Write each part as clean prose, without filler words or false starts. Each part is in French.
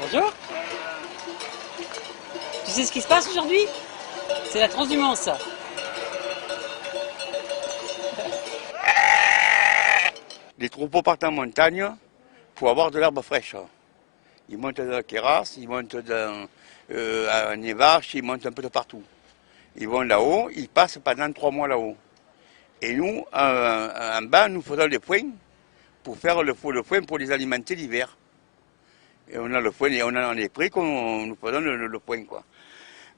Bonjour. Tu sais ce qui se passe aujourd'hui? C'est la transhumance. Les troupeaux partent en montagne pour avoir de l'herbe fraîche. Ils montent dans la Queyras, ils montent à Nevarche, ils montent un peu de partout. Ils vont là-haut, ils passent pendant 3 mois là-haut. Et nous, en bas, nous faisons les foins pour faire le foin pour les alimenter l'hiver. Et on a le foin et on en est prêt qu'on nous faisons le foin, quoi.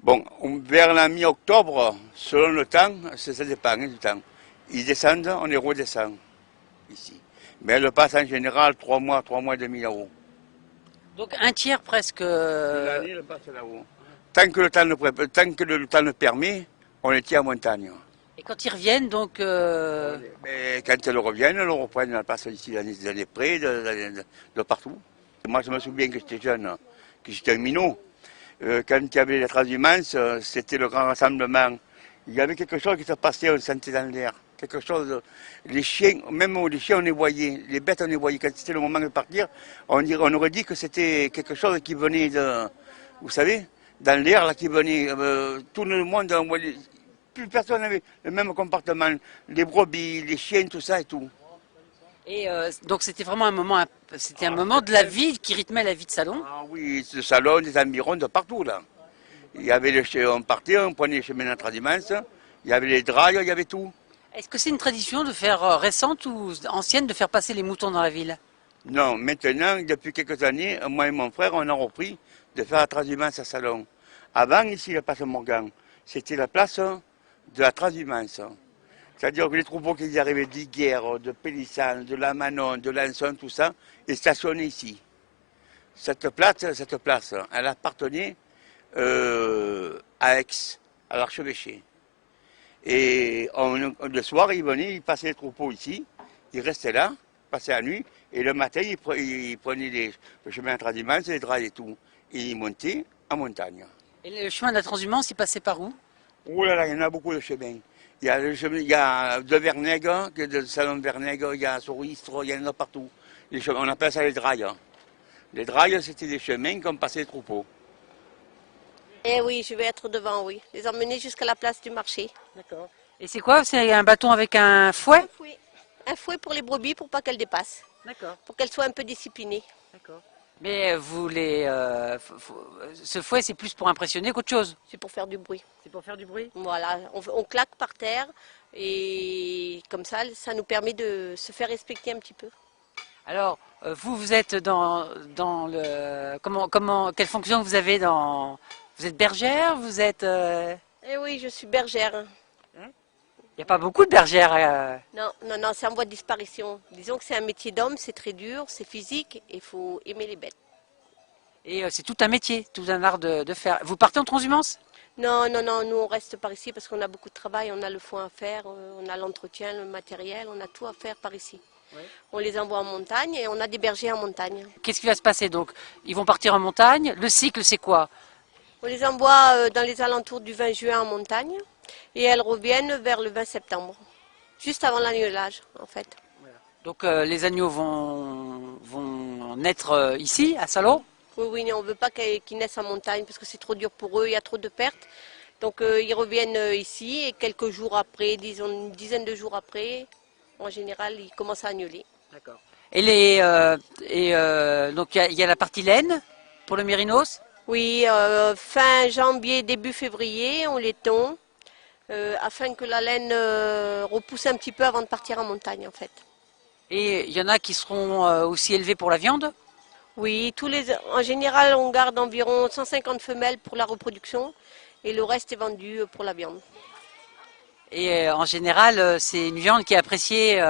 Bon, vers la mi-octobre, selon le temps, ça dépend du temps. Ils descendent, on les redescend ici. Mais elles passent en général 3 mois et demi là-haut. Donc un tiers presque. L'année, elles passent là-haut. Tant que le temps le permet, on les tient en montagne. Et quand ils reviennent, donc. Mais quand elles reviennent, elles reprennent, elles passent ici des années près, de partout. Moi, je me souviens que j'étais jeune, que j'étais un minot. Quand il y avait les transhumance, c'était le grand rassemblement. Il y avait quelque chose qui se passait, on sentait dans l'air. Quelque chose. Les chiens, même les chiens, on les voyait. Les bêtes, on les voyait. Quand c'était le moment de partir, on aurait dit que c'était quelque chose qui venait de. Vous savez, dans l'air, là, qui venait. Tout le monde, plus personne n'avait le même comportement. Les brebis, les chiens, tout ça et tout. Et donc c'était vraiment un moment de la vie qui rythmait la vie de salon. Ah oui, ce salon, des environs de partout, là. Il y avait on partait, on prenait les chemins de Tradimance, il y avait les drailles, il y avait tout. Est-ce que c'est une tradition de faire récente ou ancienne de faire passer les moutons dans la ville? Non, maintenant, depuis quelques années, moi et mon frère, on a repris de faire la transhumance à Salon. Avant, ici, la place Morgan, c'était la place de la transhumance. C'est-à-dire que les troupeaux qui y arrivaient d'Iguerre, de Pélissane, de la Manon, de Lançon, tout ça, ils stationnaient ici. Cette place, elle appartenait à Aix, à l'archevêché. Et le soir, ils venaient, ils passaient les troupeaux ici, ils restaient là, passaient la nuit, et le matin, ils prenaient le chemin de Tradimance, les draps et tout, et ils montaient en montagne. Et le chemin de la transhumance, il passait par où? Oh là là, il y en a beaucoup de chemins. Il y a de Vernègre, de Salon de Vernègre, il y a Souristre, il y en a partout. On appelle ça les drailles. Les drailles, c'était des chemins qu'on passait les troupeaux. Eh oui, je vais être devant, oui. Les emmener jusqu'à la place du marché. D'accord. Et c'est quoi? C'est un bâton avec un fouet? Un fouet pour les brebis pour pas qu'elles dépassent. D'accord. Pour qu'elles soient un peu disciplinées. D'accord. Mais ce fouet, c'est plus pour impressionner qu'autre chose. C'est pour faire du bruit. C'est pour faire du bruit? Voilà, on claque par terre et comme ça nous permet de se faire respecter un petit peu. Alors, vous êtes dans le... quelle fonction vous avez dans... Vous êtes bergère? Vous êtes... Eh oui, je suis bergère. Il n'y a pas beaucoup de bergères. Non, c'est en voie de disparition. Disons que c'est un métier d'homme, c'est très dur, c'est physique, et il faut aimer les bêtes. Et c'est tout un métier, tout un art de faire. Vous partez en transhumance? Non, nous on reste par ici parce qu'on a beaucoup de travail, on a le foin à faire, on a l'entretien, le matériel, on a tout à faire par ici. Oui. On les envoie en montagne et on a des bergers en montagne. Qu'est-ce qui va se passer donc? Ils vont partir en montagne. Le cycle, c'est quoi? On les envoie dans les alentours du 20 juin en montagne et elles reviennent vers le 20 septembre, juste avant l'annulage en fait. Voilà. Donc les agneaux vont naître ici, à Salon? Oui, on ne veut pas qu'ils naissent en montagne parce que c'est trop dur pour eux, il y a trop de pertes. Donc ils reviennent ici et quelques jours après, disons une dizaine de jours après, en général, ils commencent à annuler. D'accord. Et donc il y a la partie laine pour le mérinos? Oui, fin janvier, début février, on les tond afin que la laine repousse un petit peu avant de partir en montagne en fait. Et il y en a qui seront aussi élevés pour la viande? Oui, en général, on garde environ 150 femelles pour la reproduction et le reste est vendu pour la viande. Et en général, c'est une viande qui est appréciée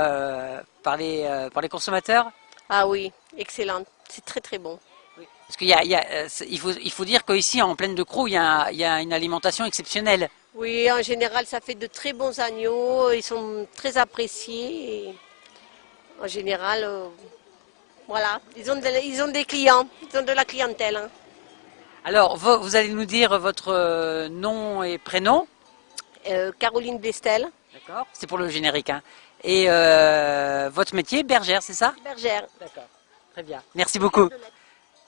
par les consommateurs? Ah oui, excellente, c'est très très bon. Oui. Parce il faut dire qu'ici, en plaine de Crau, il y a une alimentation exceptionnelle. Oui, en général, ça fait de très bons agneaux, ils sont très appréciés. Et en général, voilà, ils ont des clients, ils ont de la clientèle. Hein. Alors, vous allez nous dire votre nom et prénom. Caroline Bestel. D'accord. C'est pour le générique. Hein. Et votre métier, bergère, c'est ça? Bergère. D'accord. Très bien. Merci beaucoup.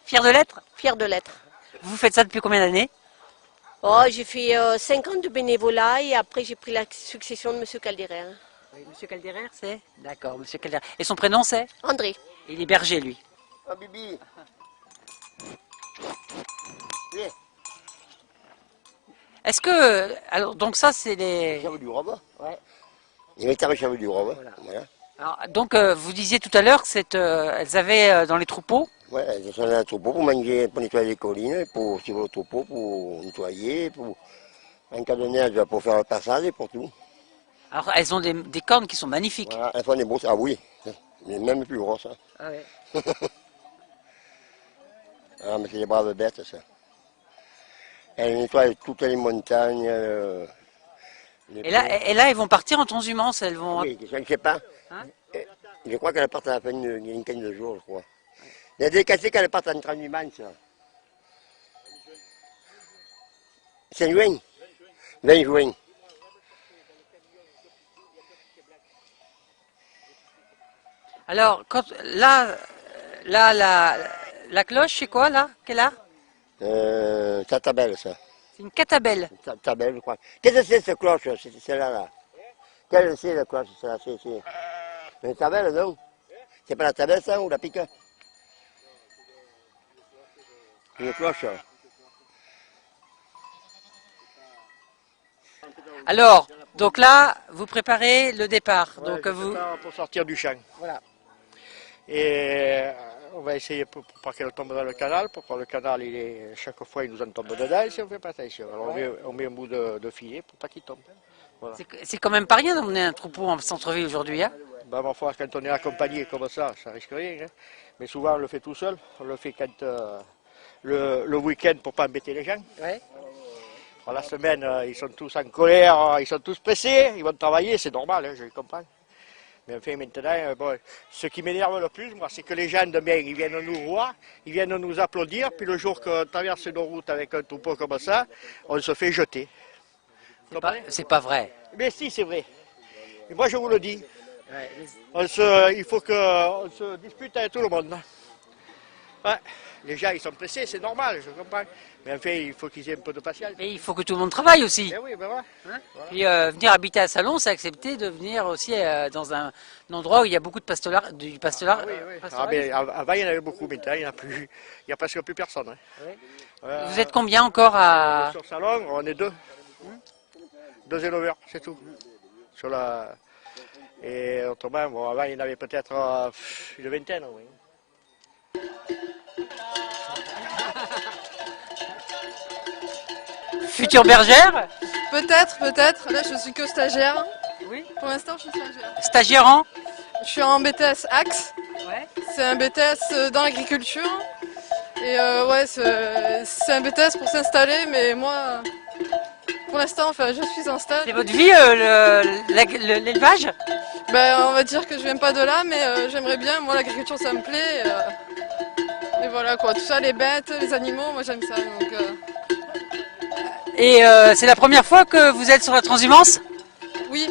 Fier de l'être? Fière de l'être. Vous faites ça depuis combien d'années? Oh, j'ai fait 5 ans de bénévolat et après j'ai pris la succession de Monsieur Caldera. Oui, Monsieur Calderer, c'est? D'accord, Monsieur Calderer. Et son prénom c'est? André. Il est berger, lui. Ah, Bibi. Viens. Est-ce que... Alors, donc ça, c'est les... Chèvre du robe. Ouais. Il est un chèvre du robe. Voilà. Voilà. Alors, donc, vous disiez tout à l'heure que elles avaient dans les troupeaux, Ouais, ils sont dans le troupeau pour manger, pour nettoyer les collines, pour suivre le troupeau, pour nettoyer, en cas de neige, pour faire le passage et pour tout. alors elles ont des cornes qui sont magnifiques. Voilà, elles font des brosses. Ah oui, mais même plus grosses. Hein. Ah ouais. Ah, mais c'est des braves bêtes, ça. Elles nettoient toutes les montagnes. Les Et là, ponts. elles vont partir en transhumance, elles vont... Oui, je ne sais pas. Hein? Je crois qu'elles partent à la fin d'une quinzaine de jours, je crois. Il y a des cassés qu'elles partent en transhumance. C'est juin. 20 juin. Alors, la cloche, c'est quoi, là, qu'elle a? Ça tabelle, ça. C'est une catabelle. Ça tabelle, je crois. Qu'est-ce que c'est, cette cloche? C'est celle-là, là. Quelle c'est, la cloche? C'est une tabelle, non? C'est pas la tabelle, ça, ou la pique? Une cloche. Alors, donc là, vous préparez le départ. Ouais, Donc je vous... prépare pour sortir du champ. Voilà. Et on va essayer pour pas qu'elle tombe dans le canal. Pourquoi le canal, chaque fois, il nous en tombe dedans si on ne fait pas attention. Alors on met un bout de filet pour pas qu'il tombe. Voilà. C'est quand même pas rien d'emmener un troupeau en centre-ville aujourd'hui, hein? Ben, ma foi, quand on est accompagné comme ça risque rien. Hein. Mais souvent, on le fait tout seul. On le fait quand le week-end pour pas embêter les gens. Ouais. Bon, la semaine, ils sont tous en colère, ils sont tous pressés, ils vont travailler, c'est normal, hein, je les comprends. Mais enfin, maintenant, bon, ce qui m'énerve le plus, moi, c'est que les gens de bien, ils viennent nous voir, ils viennent nous applaudir, puis le jour qu'on traverse nos routes avec un troupeau comme ça, on se fait jeter. Vous comprenez? C'est pas vrai. Mais si, c'est vrai. Et moi, je vous le dis, Ouais. il faut qu'on se dispute avec tout le monde. Ouais, les gens, ils sont pressés, c'est normal, je comprends. Mais enfin, il faut qu'ils aient un peu de patience. Mais il faut que tout le monde travaille aussi. Ben oui, ben voilà. Hein? Puis venir habiter à Salon, c'est accepter de venir aussi dans un endroit où il y a beaucoup de du Ah, oui, oui. Ah, mais avant, il y en avait beaucoup, maintenant, il n'y en a plus. Il n'y a presque plus personne. Hein. Oui. Vous êtes combien encore à... Sur Salon, on est deux. Deux éleveurs, c'est tout. Sur la... Et autrement, bon, avant, il y en avait peut-être une vingtaine. Oui. Future bergère? Peut-être, peut-être. Là, je suis que stagiaire. Oui. Pour l'instant, je suis stagiaire. Stagiaire en? Je suis en BTS Axe. Ouais. C'est un BTS dans l'agriculture. Et ouais, c'est un BTS pour s'installer, mais moi, pour l'instant, enfin, je suis en stage. C'est votre vie, l'élevage? Ben, on va dire que je viens pas de là, mais j'aimerais bien. Moi, l'agriculture, ça me plaît. Et voilà quoi, tout ça, les bêtes, les animaux, moi j'aime ça. Donc, Et c'est la première fois que vous êtes sur la transhumance? oui.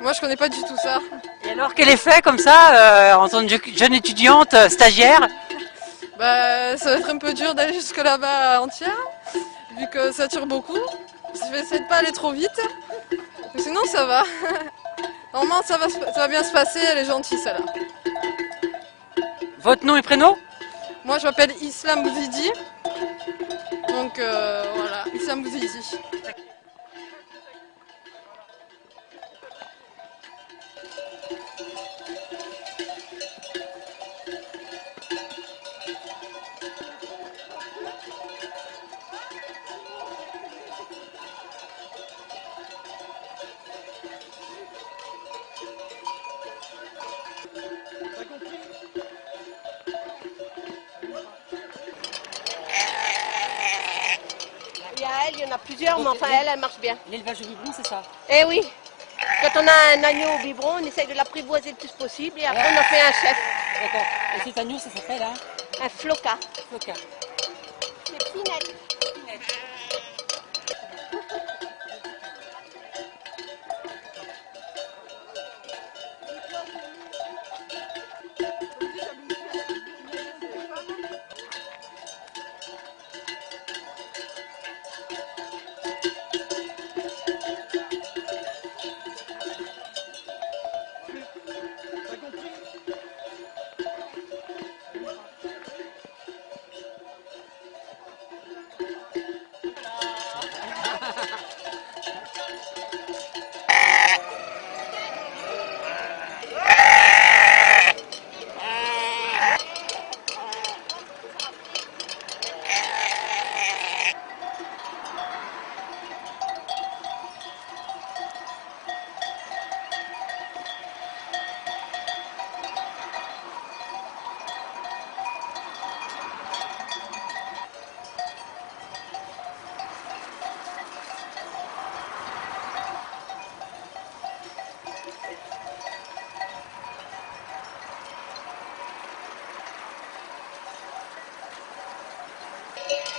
Moi, je connais pas du tout ça. Et alors, quel effet comme ça, en tant que jeune étudiante, stagiaire? Bah, ça va être un peu dur d'aller jusque là-bas entière, vu que ça tire beaucoup. Je vais essayer de pas aller trop vite, mais sinon ça va. Normalement, ça va bien se passer, elle est gentille celle-là. Votre nom et prénom? Moi, je m'appelle Islam Bouzidi, donc voilà, Islam Bouzidi. Il y a elle, il y en a plusieurs, mais enfin elle marche bien. L'élevage au biberon, c'est ça? Eh oui, quand on a un agneau au biberon, on essaye de l'apprivoiser le plus possible et après on en fait un chef, D'accord. Et cet agneau, ça s'appelle un floca. Floca. C'est Pinette.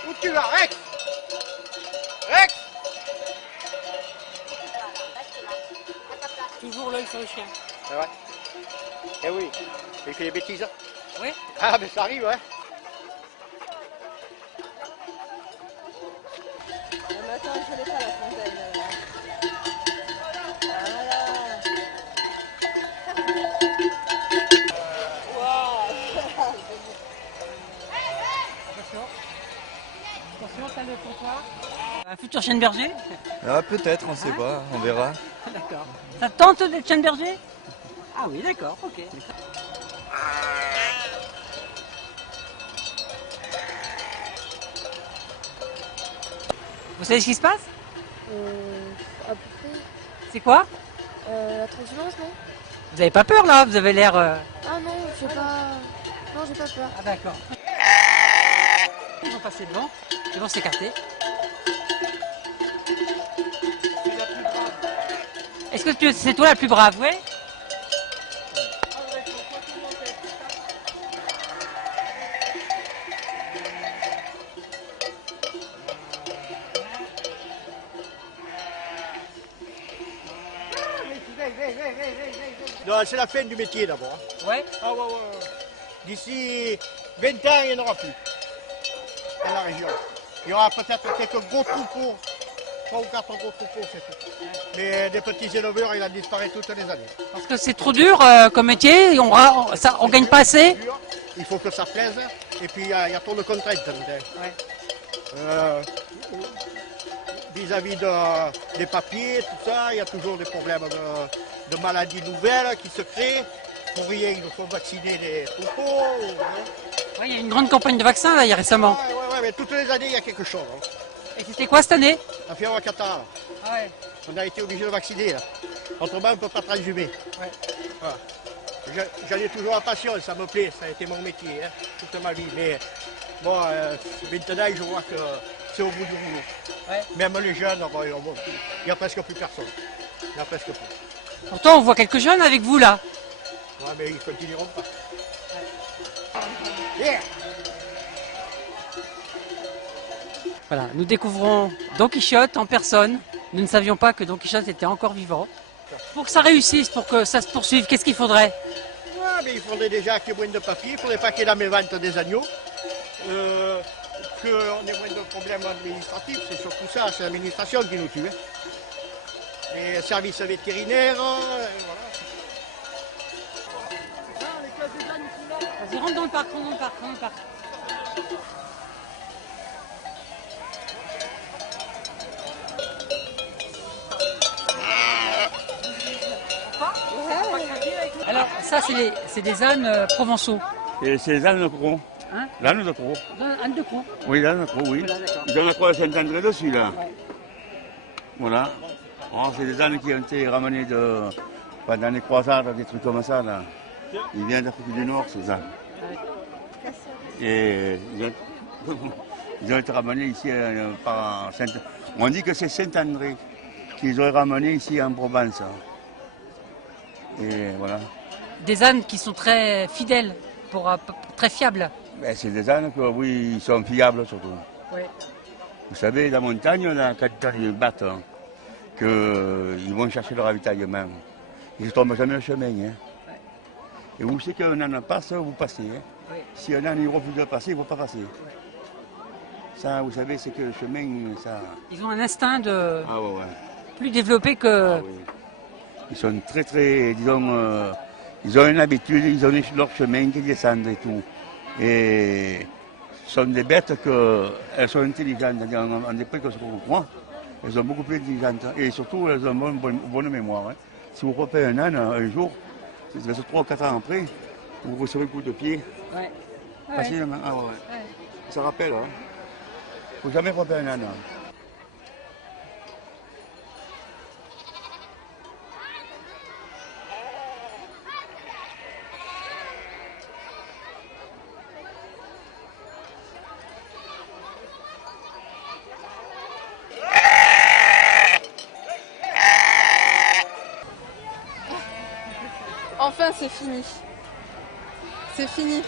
Où tu vas, Rex? Rex? Toujours l'œil sur le chien. Ah ouais. Eh oui, il fait des bêtises. Hein? Oui. Ah, mais ça arrive, ouais. Le matin, je l'ai pas la fontaine. Attention, t'as le comptoir. Un futur chien de berger? Ah, peut-être, on sait pas, on verra. D'accord. Ça te tente d'être chien de berger? Ah oui, d'accord, ok. Vous savez ce qui se passe? À peu près. C'est quoi? La transhumance, non? Vous avez pas peur là? Vous avez l'air... Ah non, j'ai pas. Non, j'ai pas peur. Ah d'accord. Ils vont passer devant, ils vont s'écarter. Est-ce que c'est toi la plus brave, oui? Non, c'est la fin du métier d'abord. Ouais. Ah ouais. D'ici 20 ans, il n'y en aura plus dans la région. Il y aura peut-être quelques gros troupeaux, 3 ou 4 gros troupeaux, c'est tout. Mais des petits éleveurs, il a disparu toutes les années. Parce que c'est trop dur comme métier, et on gagne pas assez. Il faut que ça plaise, et puis il y a trop de contraintes. Ouais. Vis-à-vis des papiers, tout ça, il y a toujours des problèmes de maladies nouvelles qui se créent. Pour rien, il faut vacciner les troupeaux. Ouais, il y a une grande campagne de vaccins là, il y a récemment. Ouais, mais toutes les années, il y a quelque chose. Hein. Et c'était quoi cette année? La fièvre catarrhe. Ah ouais. On a été obligé de vacciner. Là. Autrement, on ne peut pas transhumer. Ouais. Voilà. J'en ai toujours la passion, ça me plaît, ça a été mon métier, hein, toute ma vie. Mais bon, maintenant, je vois que c'est au bout du rouleau. Ouais. Même les jeunes, il n'y a presque plus personne. Il n'y a presque plus. Pourtant on voit quelques jeunes avec vous là. Ouais, mais ils continueront pas. Yeah. Voilà, nous découvrons Don Quichotte en personne. Nous ne savions pas que Don Quichotte était encore vivant. Pour que ça réussisse, pour que ça se poursuive, qu'est-ce qu'il faudrait? Ouais, mais il faudrait déjà qu'il y ait moins de papier, il ne faudrait pas qu'il y ait la mévente des agneaux. Qu'on ait moins de problèmes administratifs, c'est surtout ça, c'est l'administration qui nous tue. Hein. Les services vétérinaires, voilà. Vas-y, rentre dans le parc, rentre dans le parc, rentre dans le parc. Alors, ça, c'est des ânes provençaux. Et c'est les ânes de Cros. Hein? L'âne de Cros. Ânes de Cros. Oui, l'âne de Cros, oui. Voilà, d'accord. Ils ont la croix de Saint-André dessus, là. Ouais. Voilà. Oh, c'est des ânes qui ont été ramenés pendant les croisades, des trucs comme ça, là. Ils viennent d'Afrique du Nord, ces ânes. Et ils ont été ramenés ici par Saint... On dit que c'est Saint-André qu'ils ont ramené ici en Provence. Et voilà. Des ânes qui sont très fidèles, très fiables. Ben, c'est des ânes que, oui, ils sont fiables surtout. Oui. Vous savez, la montagne, là, quand ils battent, hein, qu'ils vont chercher le ravitaillement, ils ne tombent jamais au chemin. Hein. Ouais. Et vous savez qu'un âne passe, vous passez. Hein. Oui. Si un âne il refuse de passer, il ne va pas passer. Ouais. Ça, vous savez, c'est que le chemin, ça... Ils ont un instinct Ah ouais. plus développé que... Ah, oui. Ils sont très, très, disons, ils ont une habitude, ils ont leur chemin qui descendent et tout. Et ce sont des bêtes qu'elles sont intelligentes, on n'est pas que ce qu'on croit. Elles sont beaucoup plus intelligentes et surtout elles ont une bonne mémoire. Hein. Si vous repérez un âne un jour, c'est 3 ou 4 ans après, vous recevez le coup de pied. Ouais. Facilement. Ah ouais. Ça rappelle, hein. Il ne faut jamais repérer un âne. Enfin, c'est fini. C'est fini.